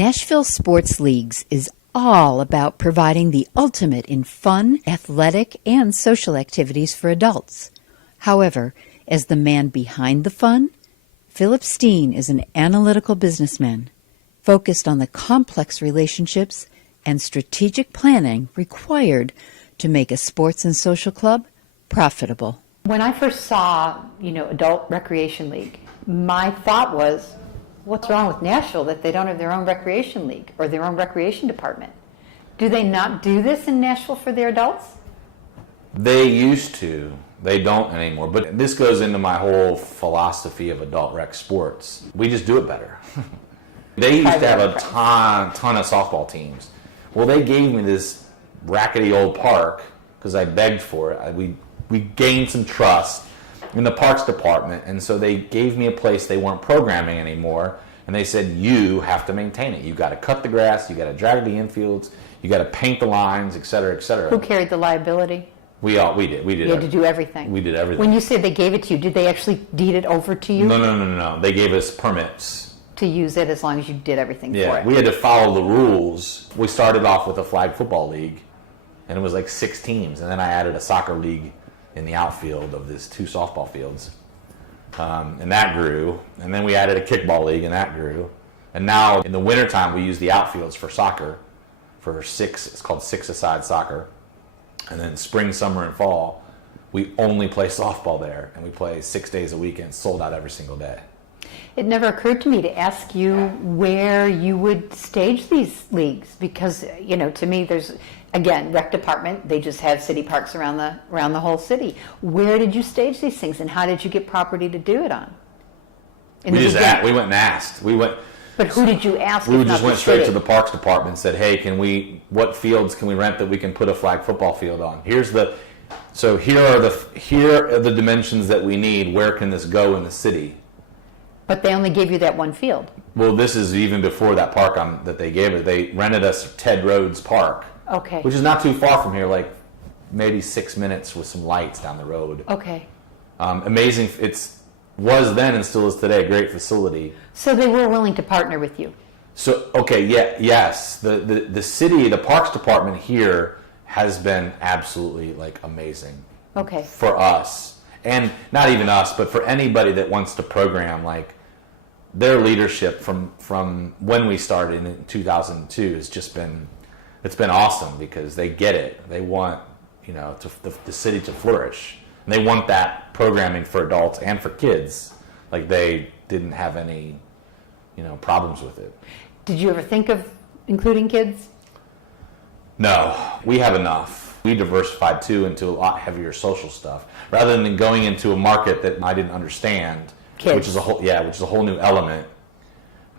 Nashville Sports Leagues is all about providing the ultimate in fun, athletic, and social activities for adults. However, as the man behind the fun, Philip Steen is an analytical businessman focused on the complex relationships and strategic planning required to make a sports and social club profitable. When I first saw, adult recreation league, my thought was, what's wrong with Nashville that they don't have their own recreation league or their own recreation department? Do they not do this in Nashville for their adults? They used to. They don't anymore. But this goes into my whole philosophy of adult rec sports. We just do it better. They used to have a ton of softball teams. Well, they gave me this rackety old park because I begged for it. We gained some trust in the parks department, and so they gave me a place they weren't programming anymore, and they said, you have to maintain it. You got to cut the grass, you got to drag the infields, you got to paint the lines, et cetera, et cetera. Who carried the liability? We did. You had to do everything. We did everything. When you said they gave it to you, did they actually deed it over to you? No. They gave us permits to use it as long as you did everything for it. Yeah, we had to follow the rules. We started off with a flag football league, and it was like 6 teams, and then I added a soccer league in the outfield of these 2 softball fields. And that grew. And then we added a kickball league, and that grew. And now in the wintertime, we use the outfields for soccer, for 6, it's called 6-a-side soccer. And then spring, summer, and fall, we only play softball there. And we play 6 days a week, and it's sold out every single day. It never occurred to me to ask you where you would stage these leagues because, to me there's, again, rec department, they just have city parks around the whole city. Where did you stage these things and how did you get property to do it on? We went and asked. But who did you ask? We just went straight to the parks department and said, hey, what fields can we rent that we can put a flag football field on? Here are the dimensions that we need. Where can this go in the city? But they only gave you that one field. Well, this is even before that park that they gave it. They rented us Ted Rhodes Park. Okay. Which is not too far from here, like maybe 6 minutes with some lights down the road. Okay. Amazing. Was then and still is today a great facility. So they were willing to partner with you. So yes. The city, the parks department here has been absolutely amazing. Okay. For us, and not even us, but for anybody that wants to program their leadership from when we started in 2002 has just been. It's been awesome because they get it. They want, the city to flourish. And they want that programming for adults and for kids. They didn't have any, problems with it. Did you ever think of including kids? No, we have enough. We diversified too into a lot heavier social stuff rather than going into a market that I didn't understand, kids. which is a whole new element.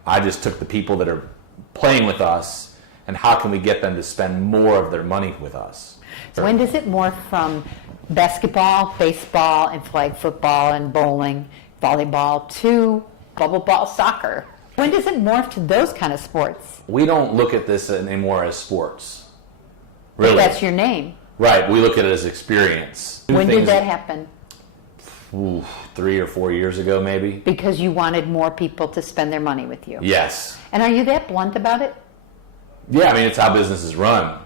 I just took the people that are playing with us. And how can we get them to spend more of their money with us? When does it morph from basketball, baseball, and flag football, and bowling, volleyball, to bubble ball soccer? When does it morph to those kind of sports? We don't look at this anymore as sports. Really. But that's your name. Right. We look at it as experience. When did that happen? 3 or 4 years ago, maybe. Because you wanted more people to spend their money with you. Yes. And are you that blunt about it? Yeah, it's how businesses run.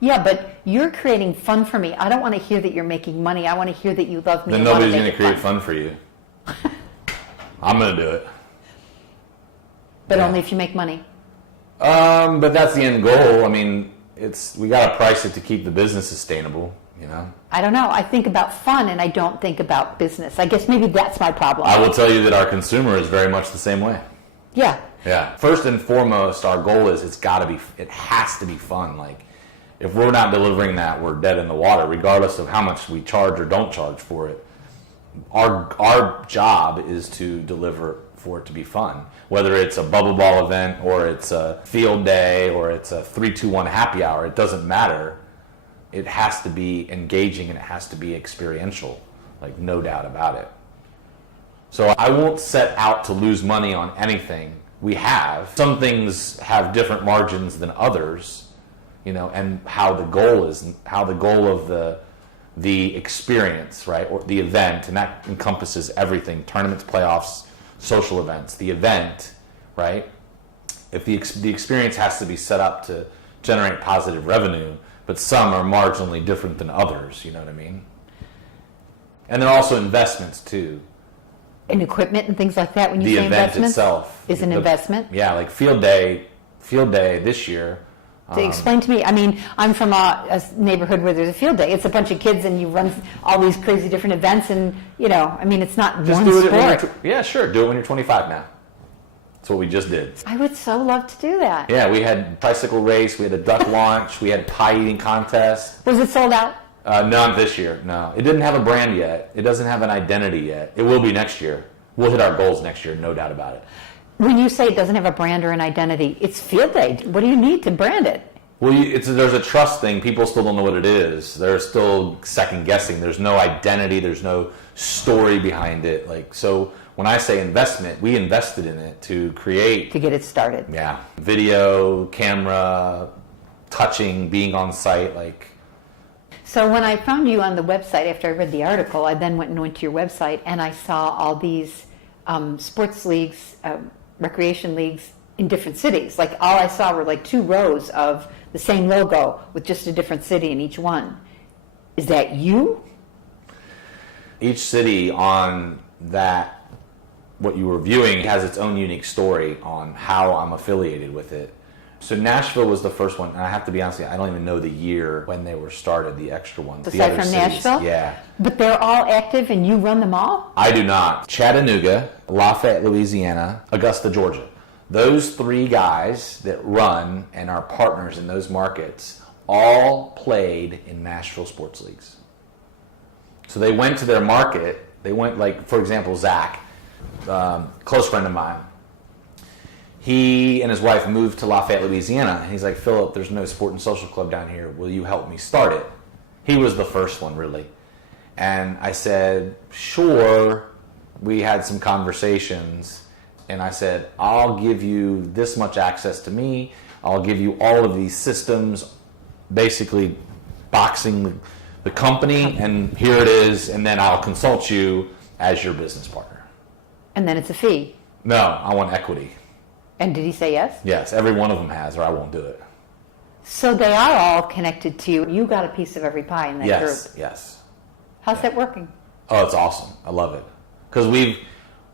Yeah, but you're creating fun for me. I don't want to hear that you're making money. I want to hear that you love me. Then nobody's going to create fun for you. I'm going to do it. But only if you make money. But that's the end goal. We got to price it to keep the business sustainable, I don't know. I think about fun and I don't think about business. I guess maybe that's my problem. I will tell you that our consumer is very much the same way. Yeah. Yeah. First and foremost, our goal is it has to be fun. If we're not delivering that, we're dead in the water, regardless of how much we charge or don't charge for it. Our job is to deliver for it to be fun. Whether it's a bubble ball event or it's a field day or it's a 3-2-1 happy hour, it doesn't matter. It has to be engaging and it has to be experiential. No doubt about it. So I won't set out to lose money on anything we have. Some things have different margins than others, and how the goal of the experience, right, or the event, and that encompasses everything: tournaments, playoffs, social events. The event, right, if the experience has to be set up to generate positive revenue, but some are marginally different than others, you know what I mean? And then also investments too. In equipment and things like that, when you The say event investments, itself is an investment? Yeah, like field day this year. Explain to me. I mean, I'm from a neighborhood where there's a field day. It's a bunch of kids, and you run all these crazy different events, and I mean, it's not Just one do it sport. yeah, sure. Do it when you're 25 now. That's what we just did. I would so love to do that. Yeah, we had tricycle race, we had a duck launch, we had pie eating contest. Was it sold out? Not this year, no. It didn't have a brand yet. It doesn't have an identity yet. It will be next year. We'll hit our goals next year, no doubt about it. When you say it doesn't have a brand or an identity, it's field day. What do you need to brand it? Well, there's a trust thing. People still don't know what it is. They're still second guessing. There's no identity. There's no story behind it. So when I say investment, we invested in it to create. To get it started. Yeah. Video, camera, touching, being on site. So when I found you on the website after I read the article, I then went to your website and I saw all these sports leagues, recreation leagues in different cities. All I saw were 2 rows of the same logo with just a different city in each one. Is that you? Each city on that, what you were viewing, has its own unique story on how I'm affiliated with it. So Nashville was the first one, and I have to be honest with you, I don't even know the year when they were started, the extra ones. Aside from Nashville? Yeah. But they're all active and you run them all? I do not. Chattanooga, Lafayette, Louisiana, Augusta, Georgia. Those 3 guys that run and are partners in those markets all played in Nashville Sports Leagues. So they went to their market. They went, for example, Zach, close friend of mine. He and his wife moved to Lafayette, Louisiana. And he's like, Philip, there's no sport and social club down here. Will you help me start it? He was the first one, really. And I said, sure. We had some conversations. And I said, I'll give you this much access to me. I'll give you all of these systems, basically boxing the company, and here it is, and then I'll consult you as your business partner. And then it's a fee. No, I want equity. And did he say yes? Yes, every one of them has, or I won't do it. So they are all connected to you. You got a piece of every pie in that group. Yes. How's that working? Oh, it's awesome. I love it. Because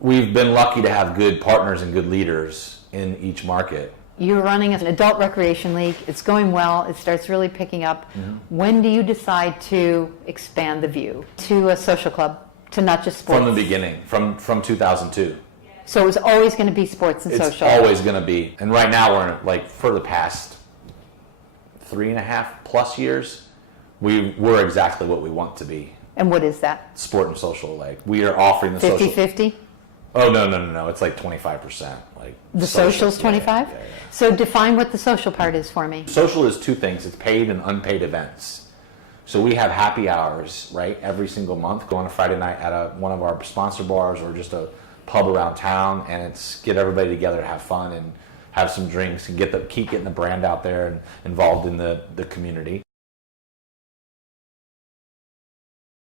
we've been lucky to have good partners and good leaders in each market. You're running an adult recreation league. It's going well. It starts really picking up. Mm-hmm. When do you decide to expand the view to a social club, to not just sports? From the beginning, from 2002. So it was always going to be sports and social? It's always going to be. And right now we're in, for the past 3.5+ years, we're exactly what we want to be. And what is that? Sport and social. We are offering the 50-50? social. 50-50? Oh, no. It's 25%. The social's 25? Yeah. So define what the social part is for me. Social is 2 things. It's paid and unpaid events. So we have happy hours, right, every single month. Go on a Friday night at one of our sponsor bars or just a pub around town, and it's get everybody together to have fun and have some drinks and keep getting the brand out there and involved in the community.